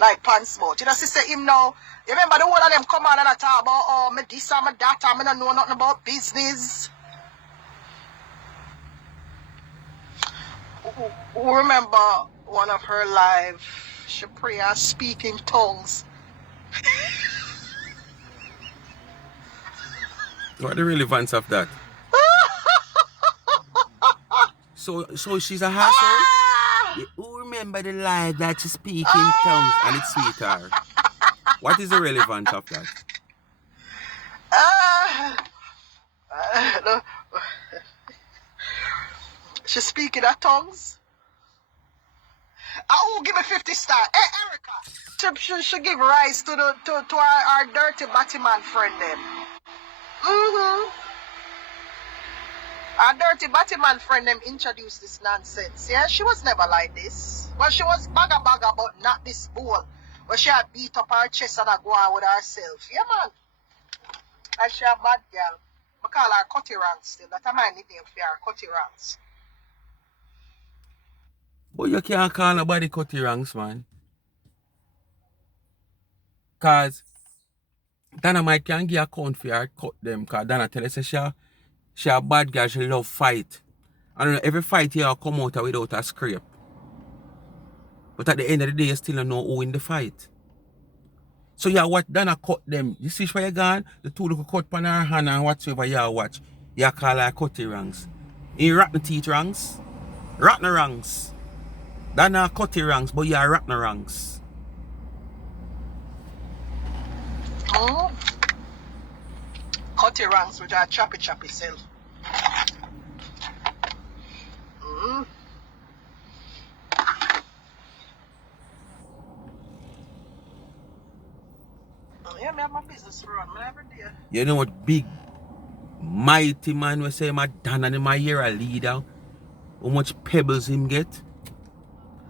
Like pants mouth. You know, sister him now. You remember the whole of them come on and talk about, oh, me this and me that, and me don't know nothing about business. Who remember one of her live, she pray and speak in tongues. What the relevance of that? So she's a hassle? Who remember the lie that she speak in tongues and it's sweetheart? What is the relevance of that? No. She speak in her tongues. Oh, give me 50 stars. Hey, Erica. She give rise to our dirty Batman friend then. Our dirty Batman friend them introduced this nonsense. Yeah, she was never like this. Well, she was bagga, but not this bull. But she had beat up her chest and go on with herself. Yeah, man. And she a bad girl. I call her Cutty Ranks still. That's my nickname for her, Cutty Ranks. But you can't call nobody cutty ranks, man. Cause Dynamite can give account for her cut them. Cause Dana tell us she a bad girl, she love fight. I don't know, every fight here come out without a scrape. But at the end of the day, you still don't know who in the fight. So you watch Dana cut them. You see where you gone? The two look cut on her hand and whatsoever you watch. You call her cutty ranks. In rotten teeth ranks. Rotten ranks. Dana cutty ranks, but you are rotten ranks. Oh. Cutty Ranks, which are choppy self. Yeah, me have my business run, man, every day. You know what big, mighty man we say my Dan and my year a leader? How much pebbles him get?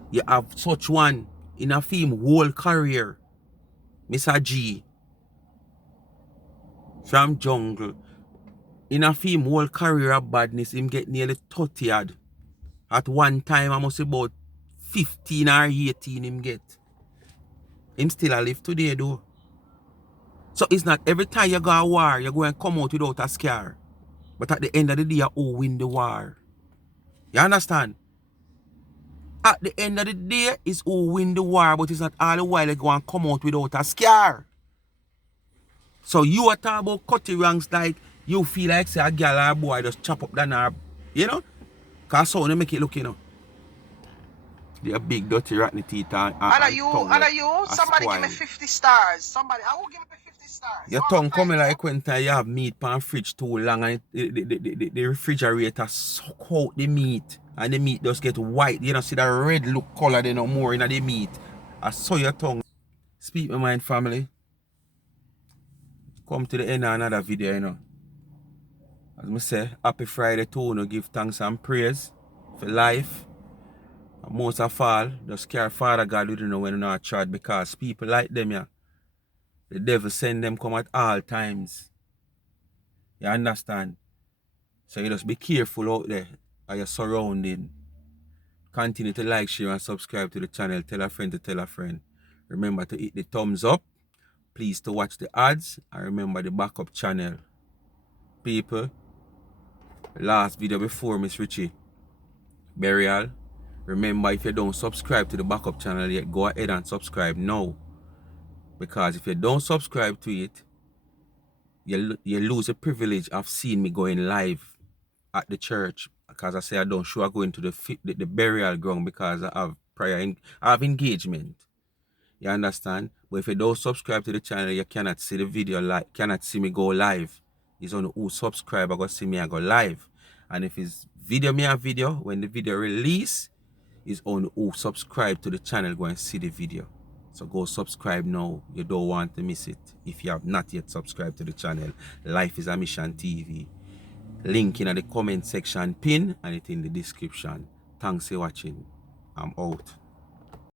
You have such one in a film whole career. Mr. G. From Jungle. In a film whole career of badness, him get nearly 30 odd. At one time, I must say about 15 or 18 him get. Him still alive today though. So it's not every time you go to war, you're going to come out without a scar. But at the end of the day, you win the war. You understand? At the end of the day, it's who win the war, but it's not all the while you go and come out without a scar. So you are talking about cutty ranks like you feel like say a girl or a boy just chop up that herb. You know? Because so they make it look, you know. They're big, dirty, rotten teeth and you, somebody spoil. give me 50 stars. Somebody, I will give me 50 stars. Your tongue coming like when you have meat pan fridge too long and the refrigerator suck out the meat and the meat just get white. You don't see that red look color there no more in the meat. I saw your tongue. Speak my mind, family. Come to the end of another video, you know. As I say, happy Friday to you, give thanks and praise for life. And most of all, just care Father God with you know when you're not tried because people like them, yeah. The devil send them come at all times. You understand? So you just be careful out there of your surrounding. Continue to like, share and subscribe to the channel. Tell a friend to tell a friend. Remember to hit the thumbs up. Please to watch the ads. And remember the backup channel. People, last video before Miss Richie burial. Remember if you don't subscribe to the backup channel yet, go ahead and subscribe now. Because if you don't subscribe to it, you lose the privilege of seeing me going live at the church. Because I say I don't sure go into the burial ground because I have I have engagement. You understand? But if you don't subscribe to the channel, you cannot see the video cannot see me go live. It's only who subscribe I go see me I go live. And if it's video me a video, when the video release, it's only who subscribe to the channel go and see the video. So go subscribe now. You don't want to miss it. If you have not yet subscribed to the channel, Life is a Mission TV. Link in the comment section pin and it in the description. Thanks for watching. I'm out.